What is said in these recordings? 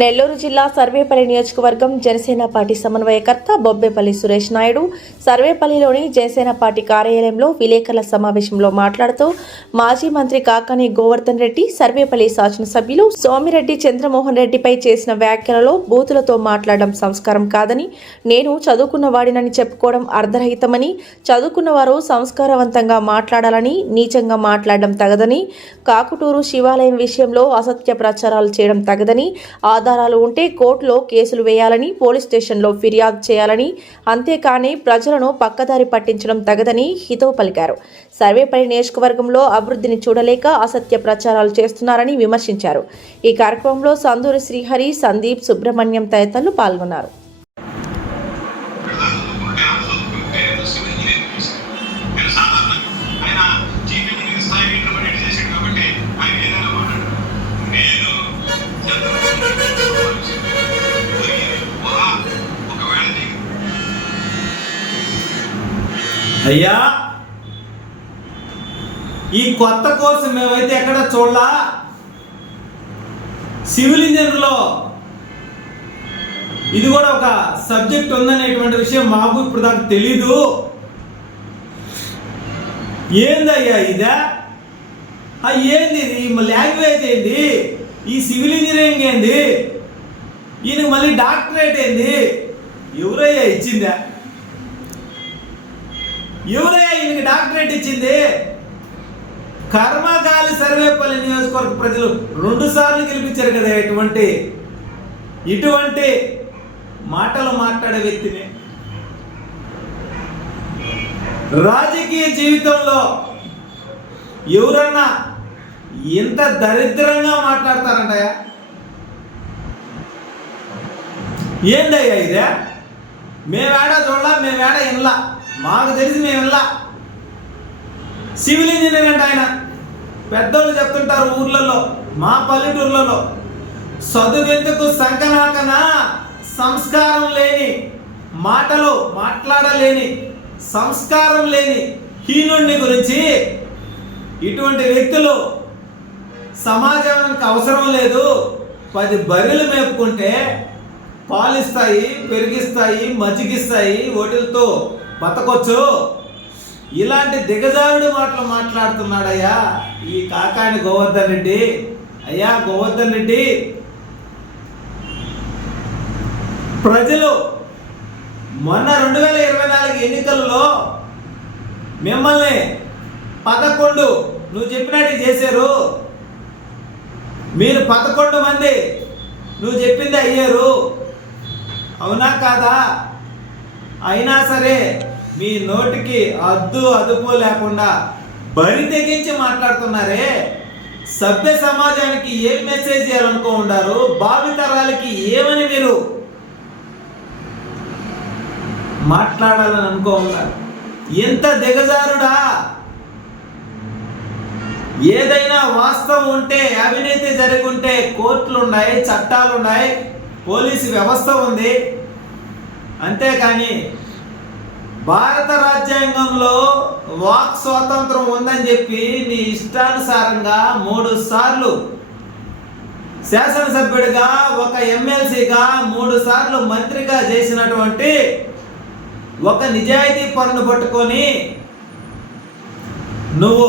నెల్లూరు జిల్లా సర్వేపల్లి నియోజకవర్గం జనసేన పార్టీ సమన్వయకర్త బొబ్బేపల్లి సురేష్ నాయుడు సర్వేపల్లిలోని జనసేన పార్టీ కార్యాలయంలో విలేకరుల సమావేశంలో మాట్లాడుతూ మాజీ మంత్రి కాకాని గోవర్ధన్ రెడ్డి సర్వేపల్లి శాసనసభ్యులు సోమిరెడ్డి చంద్రమోహన్ రెడ్డిపై చేసిన వ్యాఖ్యలలో బూతులతో మాట్లాడడం సంస్కారం కాదని, నేను చదువుకున్న వాడినని చెప్పుకోవడం అర్ధరహితమని, చదువుకున్నవారు సంస్కారవంతంగా మాట్లాడాలని, నీచంగా మాట్లాడడం తగదని, కాకుటూరు శివాలయం విషయంలో అసత్య ప్రచారాలు చేయడం తగదని, ఆధారాలు ఉంటే కోర్టులో కేసులు వేయాలని, పోలీస్ స్టేషన్లో ఫిర్యాదు చేయాలని, అంతేకాని ప్రజలను పక్కదారి పట్టించడం తగదని హితవు పలికారు. సర్వేపల్లి నియోజకవర్గంలో అభివృద్ధిని చూడలేక అసత్య ప్రచారాలు చేస్తున్నారని విమర్శించారు. ఈ కార్యక్రమంలో సందూరి శ్రీహరి, సందీప్, సుబ్రహ్మణ్యం తదితరులు పాల్గొన్నారు. అయ్యా, ఈ కొత్త కోర్సు మేమైతే ఎక్కడ చూడలా. సివిల్ ఇంజనీర్లో ఇది కూడా ఒక సబ్జెక్ట్ ఉందనేటువంటి విషయం మాకు ఇప్పుడు దాకా తెలీదు. ఏందయ్యా ఇదా? ఏంది ఇది? లాంగ్వేజ్ ఏంది? ఈ సివిల్ ఇంజనీరింగ్ ఏంది? ఈయనకు మళ్ళీ డాక్టరేట్ ఏంది? ఎవరయ్యా ఇచ్చిందా? ఎవరయ్యా ఈయనకి డాక్టరేట్ ఇచ్చింది? కర్మగాలి సర్వేపల్లి నియోజకవర్గ ప్రజలు 2 సార్లు గెలిపించారు కదా. ఇటువంటి మాటలు మాట్లాడే వ్యక్తిని రాజకీయ జీవితంలో ఎవరన్నా ఎంత దరిద్రంగా మాట్లాడతారంటయా? ఏందయ్యా ఇదే? మేమేడా చూడలా, మేమేడా ఇన్లా, మాకు తెలిసి మేము ఇన్లా. సివిల్ ఇంజనీర్ అంటే ఆయన పెద్దోళ్ళు చెప్తుంటారు ఊర్లలో, మా పల్లెటూర్లలో, చదువెందుకు సంకనాకన, సంస్కారం లేని మాటలు మాట్లాడలేని, సంస్కారం లేని హీనుడిని గురించి ఇటువంటి వ్యక్తులు సమాజానికి అవసరం లేదు. 10 బర్రెలు మేపుకుంటే పాలిస్తాయి, పెరిగిస్తాయి, మజ్జిగిస్తాయి, వాటితో బతకొచ్చు. ఇలాంటి దిగజారుడు మాటలు మాట్లాడుతున్నాడయ్యా ఈ కాకాని గోవర్ధన్ రెడ్డి. అయ్యా గోవర్ధన్ రెడ్డి, ప్రజలు మొన్న 2024 ఎన్నికల్లో మిమ్మల్ని 11 నువ్వు చెప్పినట్టు చేశారు. మీరు 11 మంది నువ్వు చెప్పింది అయ్యారు, అవునా కాదా? అయినా సరే మీ నోటికి అదుపు లేకుండా బరి తెగించి మాట్లాడుతున్నారే. సభ్య సమాజానికి ఏం మెసేజ్ చేయాలనుకో ఉండారు? భావితరాలకి ఏమని మీరు మాట్లాడాలని అనుకో ఉన్నారు? ఎంత దిగజారుడా! ఏదైనా వాస్తవం ఉంటే, అవినీతి జరుగుంటే కోర్టులు ఉన్నాయి, చట్టాలు ఉన్నాయి, పోలీసు వ్యవస్థ ఉంది. అంతేకాని భారత రాజ్యాంగంలో వాక్ స్వాతంత్రం ఉందని చెప్పి నీ ఇష్టానుసారంగా 3 సార్లు శాసనసభ్యుడిగా, ఒక ఎమ్మెల్సీగా, 3 సార్లు మంత్రిగా చేసినటువంటి ఒక నిజాయితీ పరును పట్టుకొని నువ్వు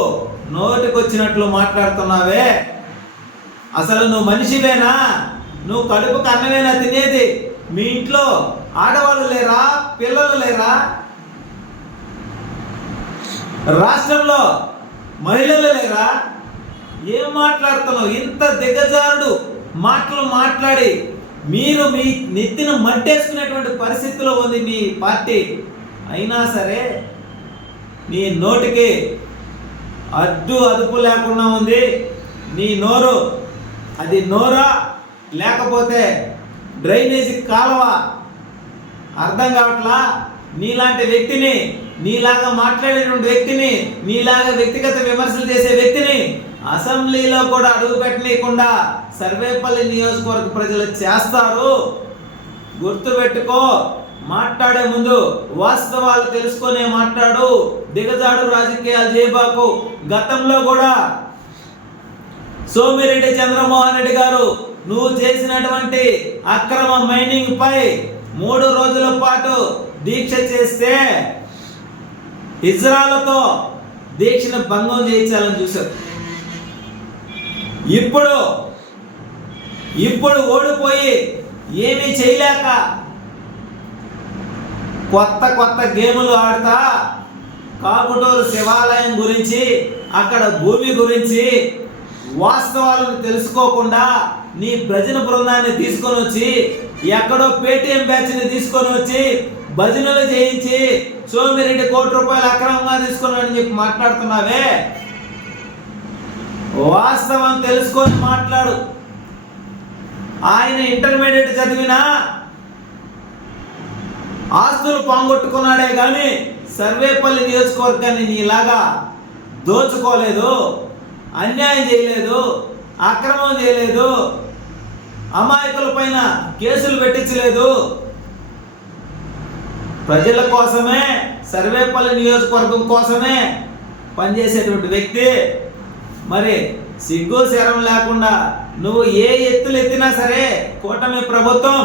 నోటికొచ్చినట్లు మాట్లాడుతున్నావే. అసలు నువ్వు మనిషివేనా? నువ్వు కడుపుకు అన్నమేనా తినేది? మీ ఇంట్లో ఆడవాళ్ళు లేరా? పిల్లలు లేరా? రాష్ట్రంలో మహిళలు లేరా? ఏం మాట్లాడుతున్నావు? ఇంత దిగజారుడు మాటలు మాట్లాడి మీరు మీ నెత్తిన మట్టేసుకునేటువంటి పరిస్థితిలో ఉంది మీ పార్టీ. అయినా సరే నీ నోటికి అదుపు లేకుండా ఉంది. నీ నోరు అది నోరా లేకపోతే డ్రైనేజీ కాలువ అర్థం కావట్లా. నీలాంటి వ్యక్తిని, నీలాగా మాట్లాడేటువంటి వ్యక్తిని, నీలాగా వ్యక్తిగత విమర్శలు చేసే వ్యక్తిని అసెంబ్లీలో కూడా అడుగు పెట్టనీయకుండా సర్వేపల్లి నియోజకవర్గ ప్రజలు చేస్తారు. గుర్తుపెట్టుకో. మాట్లాడే ముందు వాస్తవాలు తెలుసుకునే మాట్లాడు. దిగజాడు రాజకీయాలు చేయబాకు. గతంలో కూడా సోమిరెడ్డి చంద్రమోహన్ రెడ్డి గారు నువ్వు చేసినటువంటి అక్రమ మైనింగ్ పై 3 రోజుల పాటు దీక్ష చేస్తే ఇజ్రాయెల్తో దీక్షను భంగం చేయించాలని చూశారు. ఇప్పుడు ఓడిపోయి ఏమీ చేయలేక కొత్త గేములు ఆడతా కాకుటూరు శివాలయం గురించి, అక్కడ భూమి గురించి వాస్తవాలను తెలుసుకోకుండా నీ భజన బృందాన్ని తీసుకొని వచ్చి, ఎక్కడో పేటీఎం బ్యాచ్ని తీసుకొని వచ్చి భజనలు చేయించి సోమిరెడ్డి ₹1 కోటి అక్రమంగా తీసుకున్నాడని చెప్పి మాట్లాడుతున్నావే. వాస్తవం తెలుసుకొని మాట్లాడు. ఆయన ఇంటర్మీడియట్ చదివినా ఆస్తులు పాంగొట్టుకున్నాడే కానీ సర్వేపల్లి నియోజకవర్గాన్ని నీలాగా దోచుకోలేదు, అన్యాయం చేయలేదు, అక్రమం చేయలేదు, అమాయకుల పైన కేసులు పెట్టించలేదు. ప్రజల కోసమే, సర్వేపల్లి నియోజకవర్గం కోసమే పనిచేసేటువంటి వ్యక్తి. మరి సిగ్గు శరం లేకుండా నువ్వు ఏ ఎత్తులు ఎత్తినా సరే కూటమి ప్రభుత్వం